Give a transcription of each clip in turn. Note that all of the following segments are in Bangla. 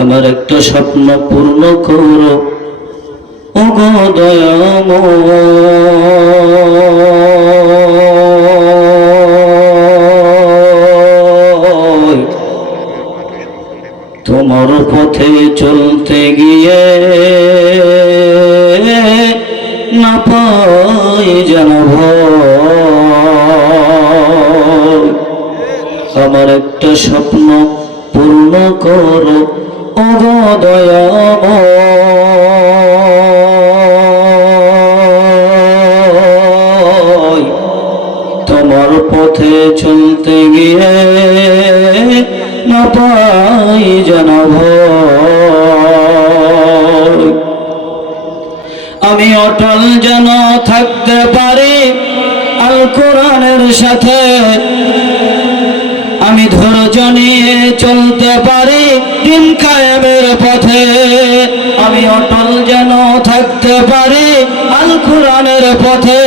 আমার একটা স্বপ্ন পূর্ণ করো। তোমার পথে চলতে গিয়ে না পাই যেন। আমার একটা স্বপ্ন পূর্ণ করো। অগদয়াময় তোমার পথে চলতে গিয়ে না পাই যেন। আমি অটল যেন থাকতে পারি আল কোরআনের সাথে আমি ধৈর্য চলতে পারি দিন কায়েমের পথে। আমি অটল যেন থাকতে পারি আল কোরআনের পথে।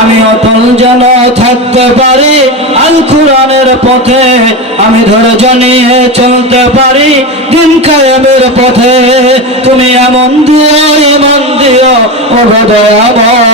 আমি অটল যেন থাকতে পারি আল কোরআনের পথে। আমি ধৈর্য চলতে পারি দিন কায়েমের পথে। তুমি এমন দিও এমন দিও, ও হৃদয়াময়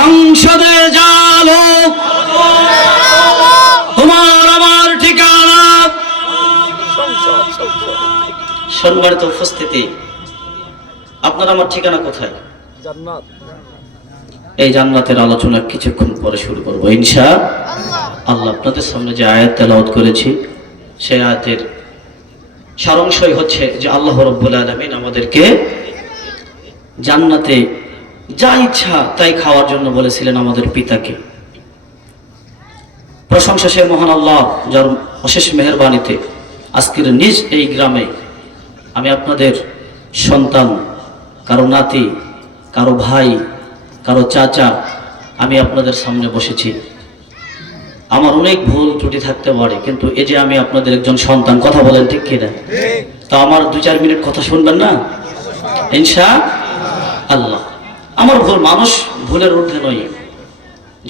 সংসদে জালো তোমার আমার ঠিকানা। সম্মানিত উপস্থিতি আপনার আমার ঠিকানা কোথায়? এই জান্নাতের আলোচনা কিছুক্ষণ পরে শুরু করব ইনশা আল্লাহ। আপনাদের সামনে যে আয়াত তেলাওয়াত করেছি সেই আয়াতের সারাংশই হচ্ছে যে আল্লাহ রব্বুল আলমিন আমাদেরকে জান্নাতে যা ইচ্ছা তাই খাওয়ার জন্য বলেছিলেন আমাদের পিতাকে। প্রশংসা সে মহান আল্লাহ, যার অশেষ মেহরবানিতে আজকের নিজ এই গ্রামে আমি আপনাদের সন্তান, কারও নাতি, কারও ভাই, কারও চাচা, আমি আপনাদের সামনে বসেছি। আমার অনেক ভুল ত্রুটি থাকতে পারে, কিন্তু এই যে আমি আপনাদের একজন সন্তান, কথা বলেন ঠিক কিনা? তো আমার দু চার মিনিট কথা শুনবেন না? ইনশা আল্লাহ। আমার ভুল, মানুষ ভুলের ঊর্ধ্বে নয়।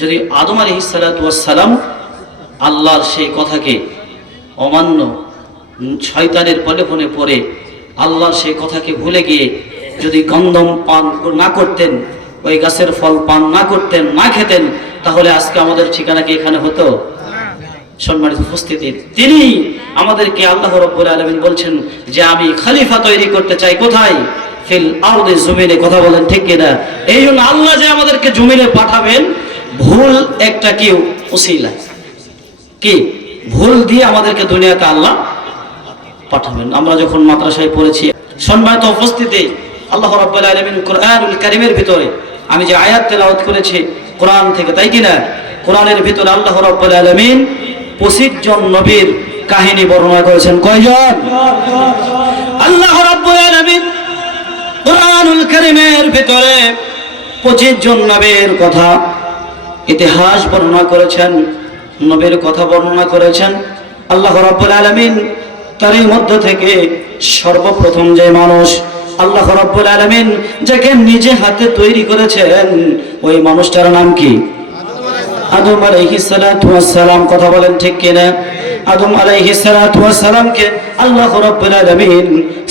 যদি আদম আলী সালাম আল্লাহর সেই কথাকে অমান্য শয়তানের পলে ফোনে পড়ে আল্লাহর সেই কথাকে ভুলে গিয়ে যদি গন্ধম পান না করতেন, ওই গাছের ফল পান না করতেন, না খেতেন, তাহলে আজকে আমাদের ঠিকানা কি এখানে হতো? সম্মানিত উপস্থিতি, তিনি আমাদেরকে আল্লাহ রব্বুল আলমিন বলছেন যে আমি খালিফা তৈরি করতে চাই কোথায়? ফিল আরদে জমিনে কথা বলেন, ঠিক কিনা? এই জন্য আল্লাহ যে আমাদেরকে জমিনে পাঠাবেন, ভুল একটা কি উসিলা? কি? ভুল দিয়ে আমাদেরকে দুনিয়াতে আল্লাহ পাঠাবেন। আমরা যখন মাদ্রাসায় পড়েছি, সম্মানিত উপস্থিতি, আল্লাহ রাব্বুল আলামিন কোরআনুল কারীমের ভিতরে আমি যে আয়াত তেলাওয়াত করেছি, কোরআন থেকে, তাই কিনা? কোরআনের ভিতরে আল্লাহ রাব্বুল আলামিন 25 জন নবীর কাহিনী বর্ণনা করেছেন। কয়জন? আল্লাহ রাব্বুল আলামিন কোরআনুল কারীমের ভিতরে 25 জন নবীর কথা ইতিহাস বর্ণনা করেছেন, নবীর কথা বর্ণনা করেছেন। আল্লাহ রাব্বুল আলামিন তারই মধ্য থেকে সর্বপ্রথম যে মানুষ, আল্লাহ রাব্বুল আলামিন যাকে নিজে হাতে তৈরি করেছেন, ওই মানুষটার নাম কি? আদম সালাম। কথা বলেন ঠিক কিনা? আদম আলাইহিস সালাতু ওয়াস সালামকে আল্লাহ রাব্বুল আলামিন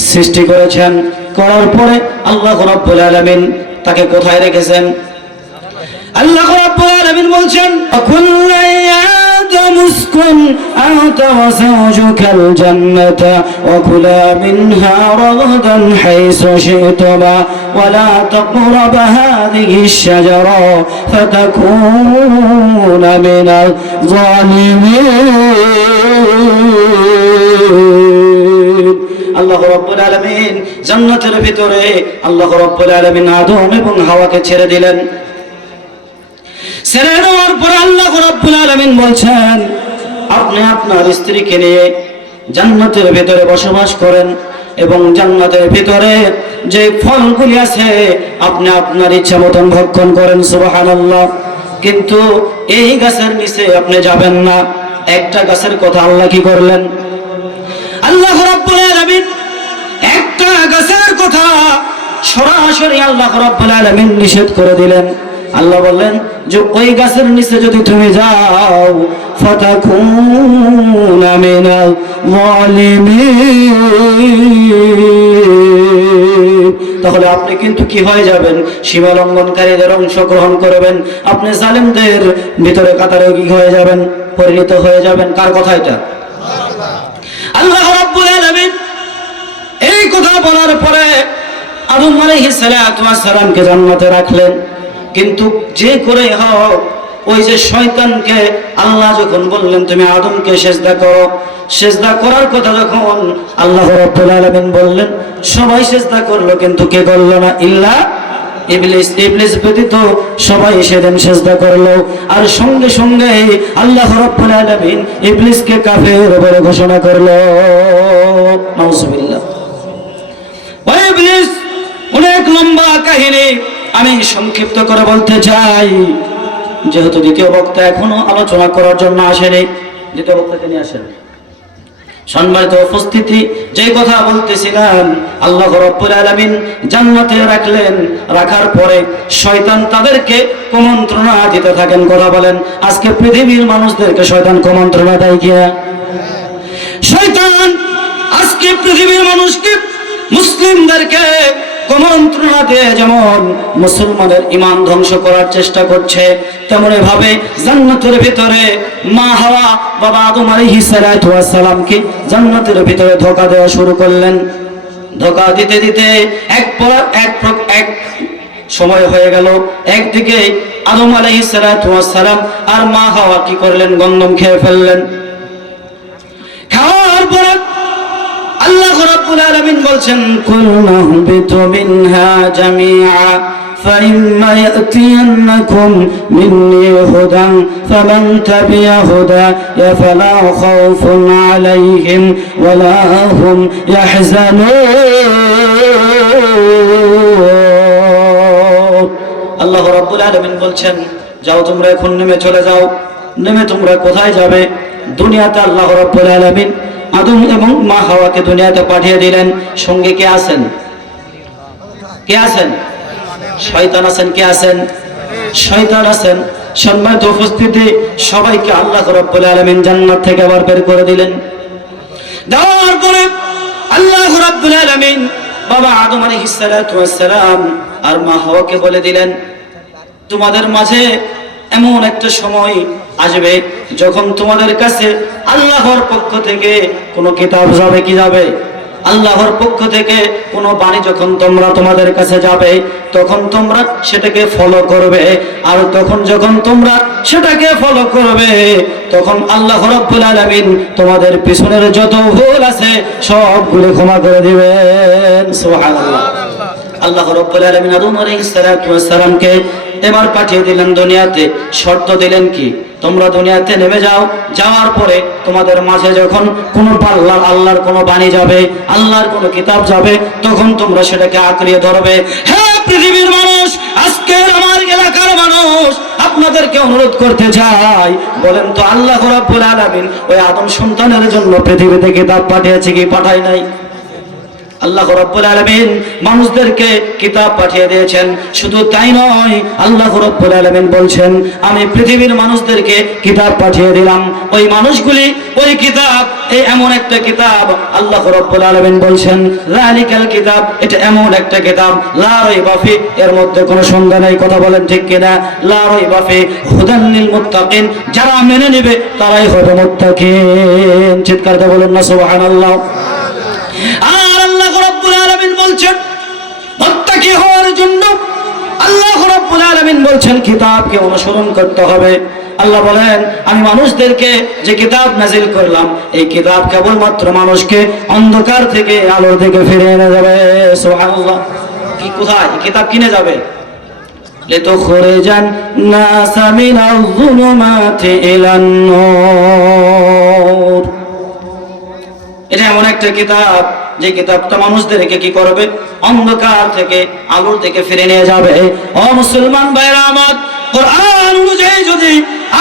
সৃষ্টি করেছেন। করার পরে আল্লাহ রাব্বুল আলামিন তাকে কোথায় রেখেছেন? আল্লাহ রাব্বুল আলামিন বলছেন আদম আনতা ওয়া যাওজুকাল জান্নাতা ওয়া কুলা মিনহা রাগাদান হাইসু শি'তুমা, ওয়া লা তাকরাবা হাযিহি আশ-শাজারা ফাতাকুনা মিনাল জালিমিন আল্লাহ রাব্বুল আলামিন জান্নাতের ভিতরে আল্লাহ রাব্বুল আলামিন আদম এবং হাওয়াকে ছেড়ে দিলেন। ছেড়ে দেওয়ার পরে আল্লাহ রাব্বুল আলামিন বলছেন, আপনি আপনার স্ত্রীকে নিয়ে জান্নাতের ভিতরে বসবাস করেন এবং জান্নাতের ভিতরে যে ফলগুলি আছে, আপনি আপনার ইচ্ছা মতন ভক্ষণ করেন, সুবহানাল্লাহ। কিন্তু এই গাছের নিচে আপনি যাবেন না। একটা গাছের কথা আল্লাহ কি করলেন? তাহলে আপনি কিন্তু কি হয়ে যাবেন? সীমা লঙ্ঘনকারীদের অংশগ্রহণ করবেন। আপনি জালিমদের ভিতরে কাতারে কি হয়ে যাবেন? পরিণত হয়ে যাবেন। কার কথা এটা? আল্লাহ এই কথা বলার পরে আদম সালামকে জান্নাতে রাখলেন। কিন্তু যে করে হোক, ওই যে শয়তানকে আল্লাহ যখন বললেন, তুমি আদমকে সেজদা করো। সেজদা করার কথা যখন আল্লাহ রাব্বুল বললেন, সবাই সেজদা করল, কিন্তু কে করল না? ইল্লা ইবলিস ইবলিস ব্যতীত সবাই সেদিন সেজদা করল। আর সঙ্গে সঙ্গে আল্লাহ রাব্বুল আলামিন ইবলিসকে কাফের বলে ঘোষণা করল। নাউজুবিল্লাহ। ওই ইবলিস, অনেক লম্বা কাহিনী আমি সংক্ষিপ্ত করে বলতে চাই। যেহেতু দ্বিতীয় বক্তা এখনও আলোচনা করার জন্য আসেনি, দ্বিতীয় বক্তা তিনি আসেন সম্মানিত উপস্থিতি যে কথা বলতেছিলাম, আল্লাহ রব্বুল আলমিন জান্নাতে রাখলেন, রাখার পরে শয়তান তাদেরকে কুমন্ত্রণা দিতে থাকেন, কথা বলেন, আজকে পৃথিবীর মানুষদেরকে শয়তান কুমন্ত্রণা দেয় গিয়া শয়তান আজকে পৃথিবীর মানুষকে মুসলিমদেরকে যেমন ধ্বংস করার চেষ্টা করছে ভিতরে মা বাবা আদম ভিতরে ধোকা দেওয়া শুরু করলেন। দিতে দিতে এক সময় হয়ে গেল। একদিকে আদম আলাইহিস সালাম আর মা হাওয়া কি করলেন? গন্ধম খেয়ে ফেললেন। খাওয়ার রাব্বুল আলামিন বলছেন কুলনা হুবিতু মিনহা জামিআ فإما يأتينكم مني هدى فمن تبع هداي فلا خوف عليهم ولا هم يحزنون আল্লাহ রাব্বুল আলামিন বলছেন যাও তোমরা এখন নেমে চলে যাও নেমে তোমরা কোথায় যাবে দুনিয়াতে আল্লাহ রাব্বুল আলামিন আদম এবং মা হাওয়াকে দুনিয়াতে পাঠিয়ে দিলেন। সঙ্গে কে আছেন? কে আছেন? শয়তান আছেন, কে আছেন? শয়তান আছেন। সম্মানিত উপস্থিতি, সবাইকে আল্লাহ রাব্বুল আলামিন জান্নাত থেকে আবার বের করে দিলেন। দেওয়ার পরে আল্লাহ রাব্বুল আলামিন বাবা আদম আলাইহিস সালাতু ওয়াস সালাম আর মা হাওয়াকে বলে দিলেন, তোমাদের মাঝে এমন একটা সময় আসবে যখন তোমাদের কাছে আল্লাহর পক্ষ থেকে কোনো কিতাব যাবে কি যাবে? আল্লাহর পক্ষ থেকে কোনো বাণী যখন তোমরা তোমাদের কাছে যাবে, তখন তোমরা সেটাকে ফলো করবে। আর তখন যখন তোমরা সেটাকে ফলো করবে, তখন আল্লাহ রাব্বুল আলামিন তোমাদের পিছনের যত ভুল আছে সবগুলো ক্ষমা করে দিবেন। সুবহানাল্লাহ। আল্লাহ রব্বুল আলামিন আদম ওয়াস সালামকে এবার পাঠিয়ে দিলেন দুনিয়াতে। শর্ত দিলেন কি? তোমরা দুনিয়াতে নেমে যাও, যাওয়ার পরে তোমাদের মাঝে যখন কোনো পাল্লা, আল্লাহর কোনো বাণী যাবে, আল্লাহর কোনো কিতাব যাবে, তখন তোমরা সেটাকে আঁকড়িয়ে ধরবে। হ্যাঁ পৃথিবীর মানুষ, আজকের আমার এলাকার মানুষ, আপনাদেরকে অনুরোধ করতে চাই, বলেন তো আল্লাহ রাব্বুল আলামিন, ওই আদম সন্তানের জন্য পৃথিবীতে কিতাব পাঠিয়েছে কি পাঠায় নাই? আল্লাহ রব্বুল আলামিন মানুষদেরকে কিতাব পাঠিয়ে দিয়েছেন। শুধু তাই নয়, আল্লাহ রব্বুল আলামিন বলছেন, আমি পৃথিবীর মানুষদেরকে কিতাব পাঠিয়ে দিলাম। ওই মানুষগুলি, ওই কিতাব, এই এমন একটা কিতাব আল্লাহ রব্বুল আলামিন বলছেন, যালিকাল কিতাব এটা এমন একটা কিতাব। লা রাইবা ফি, এর মধ্যে কোনো সন্দেহ নেই, কথা বলেন ঠিক কিনা? লা রাইবা ফি, হুদান মুত্তাকিন, যারা মেনে নেবে তারাই হবে মুত্তাকিন। চিৎকার দিয়ে বলুন না, সুবহানাল্লাহ। আল্লাহ রাব্বুল আলামিন বলছেন মুত্তাকি হওয়ার জন্য আল্লাহ রাব্বুল আলামিন বলছেন কিতাবকে অনুসরণ করতে হবে আল্লাহ বলেন আমি মানুষদেরকে যে কিতাব নাজিল করলাম এই কিতাব কেবলমাত্র মানুষকে অন্ধকার থেকে আলোর দিকে ফিরে এনে যাবে সুবহানাল্লাহ কি কোথায় এই কিতাব কিনে যাবে لتخرج الناس من الظلمات إلى النور একটা কিতাব যে কিতাবটা মানুষদেরকে কি করবে? অন্ধকার থেকে আলোর দিকে ফিরে নিয়ে যাবে। ও মুসলমান ভাইরা আমার, কোরআন অনুযায়ী যদি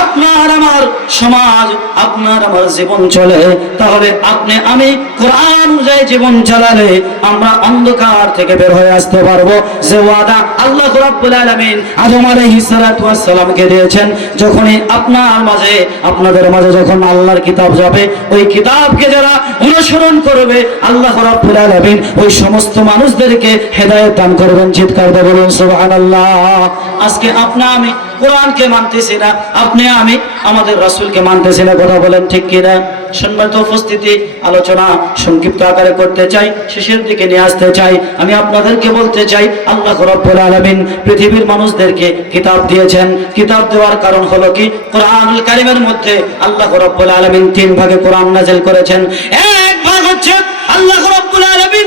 আপনার আমার সমাজ, আপনার আমার জীবন চলে। তাহলে আপনি, আমি কোরআন অনুযায়ী জীবন চালালে আমরা অন্ধকার থেকে বের হয়ে আসতে পারব। যে ওয়াদা আল্লাহ রাব্বুল আলামিন আদম আলাইহিস সালাতু সালামকে দিয়েছেন, যখনই আপনার মাঝে, আপনাদের মাঝে যখন আল্লাহর কিতাব যাবে, ওই কিতাবকে যারা অনুসরণ করবে, আল্লাহ রাব্বুল আলামিন ওই সমস্ত মানুষদেরকে হেদায়েত দান করবেন। চিৎকার দিয়ে বলুন, সুবহানাল্লাহ। আজকে আপনি আমি কোরআনকে মানতেছি না। আপনি, আমি, আমাদের রাসূলকে মানতেছি না। কথা বলেন ঠিক কিনা? সম্মানিত উপস্থিতি, আলোচনা সংক্ষিপ্ত আকারে করতে চাই, শেষের দিকে নিয়ে আসতে চাই। আমি আপনাদেরকে বলতে চাই, আল্লাহ রাব্বুল আলামিন পৃথিবীর মানুষদেরকে কিতাব দিয়েছেন। কিতাব দেওয়ার কারণ হলো কি? কোরআনুল কারীমের মধ্যে আল্লাহ রাব্বুল আলামিন তিন ভাগে কোরআন নাযিল করেছেন। এক ভাগ হচ্ছে আল্লাহ রাব্বুল আলামিন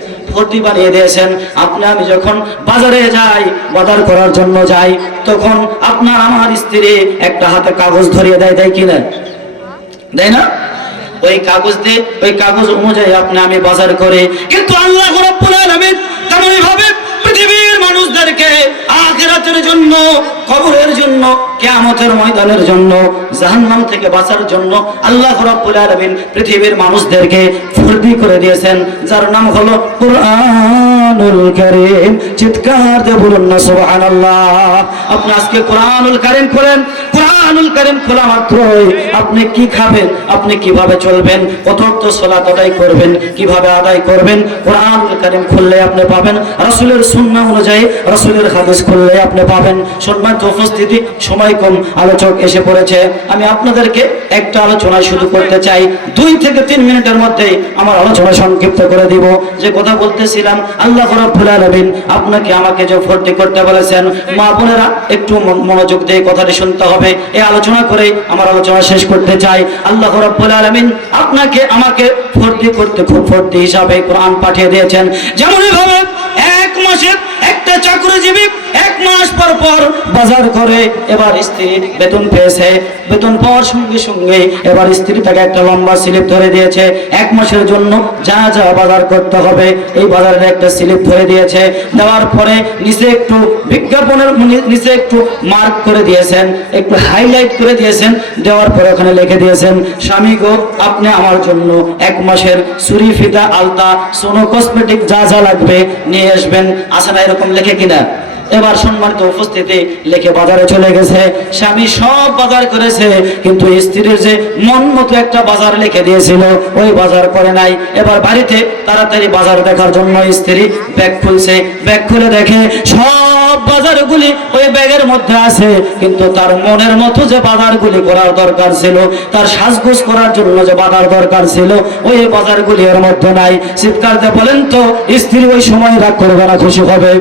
ভর্তি বানিয়ে দিয়েছেন। আপনি, আমি যখন বাজারে যাই, বাজার করার জন্য যাই, তখন আপনার, আমার স্ত্রী একটা হাতে কাগজ ধরিয়ে দেয় দেয় কিনা দেয় না? ওই কাগজ দিয়ে, ওই কাগজ অনুযায়ী আপনি, আমি বাজার করে। কিন্তু আল্লাহ তেমনি ভাবে পৃথিবীর মানুষদেরকে আখেরাতের জন্য, কবরের জন্য, কেয়ামতের ময়দানের জন্য, জাহান্নাম থেকে বাঁচার জন্য আল্লাহ রাব্বুল আলামিন পৃথিবীর মানুষদেরকে ফুর্দি করে দিয়েছেন, যার নাম হলো কোরআনুল কারীম। চিৎকার দিয়ে বলুন না সুবহানাল্লাহ। আপনি আজকে কোরআনুল কারীম খোলেন কোরআনুল কারীম খোলা মাত্রই। আপনি কি খাবেন? আপনি কীভাবে চলবেন? কতক্ত সালাত আদায় করবেন। কীভাবে আদায় করবেন? কোরআনুল কারীম খুললে আপনি পাবেন। রাসূলের সুন্নাহ অনুযায়ী রাসূলের হাদিস খুললে আপনি পাবেন। সম্মানিত উপস্থিতি, সময় কম। আলোচক এসে পড়েছে। আমি আপনাদেরকে একটা আলোচনা শুরু করতে চাই। দুই থেকে তিন মিনিটের মধ্যে আমার আলোচনা সংক্ষিপ্ত করে দিব। যে কথা বলতেছিলাম, আল্লাহ রাব্বুল আলামিন আপনাকে আমাকে যে ভর্তি করতে বলেছেন, মা বোনেরা, একটু মনোযোগ দিয়ে কথাটি শুনতে হবে। এই আলোচনা করে আমার আলোচনা শেষ করতে চাই। আল্লাহ রব্বুল আলামিন আপনাকে আমাকে ভর্তি করতে, খুব ভর্তি হিসাবে কোরআন পাঠিয়ে দিয়েছেন। যেমন ভাবে এক মাসে একটা চাকরিজীবী এক মাস পর বাজার করে এবার স্ত্রী বেতন পেয়েছে। বেতন পাওয়ার সঙ্গে সঙ্গে এবার স্ত্রী তাকে একটা লম্বা স্লিপ ধরে দিয়েছে। এক মাসের জন্য যা যা বাজার করতে হবে, এই বাজারের একটা স্লিপ ধরে দিয়েছে। দেওয়ার পরে নিচে একটু বিজ্ঞাপনের নিচে একটু মার্ক করে দিয়েছেন, একটু হাইলাইট করে দিয়েছেন। দেওয়ার পরে ওখানে লিখে দিয়েছেন, স্বামী গো, আপনি আমার জন্য এক মাসের সুরি ফিতা, আলতা, সোনো কসমেটিক যা যা লাগবে নিয়ে আসবেন। আসে না এরকম লেখে কিনা? এবার সম্মানিত উপস্থিতি লেখে বাজারে চলে গেছে। স্বামী সব বাজার করেছে, কিন্তু স্ত্রীর যে মন মতো একটা বাজার লিখে দিয়েছিল, ওই বাজার করে নাই। এবার বাড়িতে তাড়াতাড়ি বাজার দেখার জন্য স্ত্রী ব্যাগ খুলছে। ব্যাগ খুলে দেখে সব বাজারগুলি ওই ব্যাগের মধ্যে আছে, কিন্তু তার মনের মতো যে বাজারগুলি করার দরকার ছিল, তার সাজগোজ করার জন্য যে বাজার দরকার ছিল, ওই বাজারগুলি এর মধ্যে নাই। চিৎকার দিয়ে বলেন তো, স্ত্রী ওই সময় রাগ করবে না, খুশি হবে?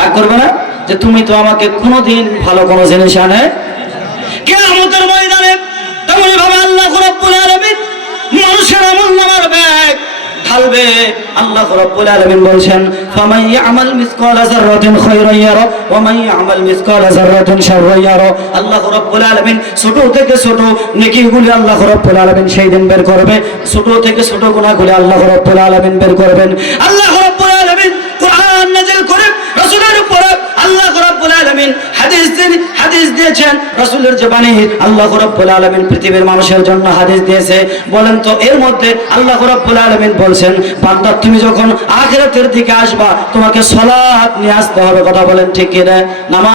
রাগ করবে না যে তুমি তো আমাকে কোনোদিন ভালো কোনো জিনিস আনে কে আমাদের ময়দানে তেমনি ভাবে আল্লাহ মানুষের আমল নামার ব্যাগ ঢালবে। আল্লাহ বলছেন আল্লাহ ছোট থেকে ছোট নেকিগুলি আল্লাহ সেই দিন বের করবে। ছোট থেকে ছোট গুনাহগুলি আল্লাহ রাব্বুল আলামিন বের করবেন। আল্লাহ রাব্বুল আলামিন কোরআন নাযিল করে রাসূলের উপরে আল্লাহ রব্বুল আলামিন হাদিস দিন, হাদিস দিয়েছেন। রাসূলের জবানে আল্লাহ রব্বুল আলামিন পৃথিবীর মানুষের জন্য হাদিস দিয়েছে। বলেন তো, এর মধ্যে আল্লাহ রব্বুল আলামিন বলছেন, বান্দা, তুমি যখন আখিরাতের দিকে আসবা, তোমাকে সালাত নিয়ে আসতে হবে, কথা বলেন ঠিক কিনা? নামাজ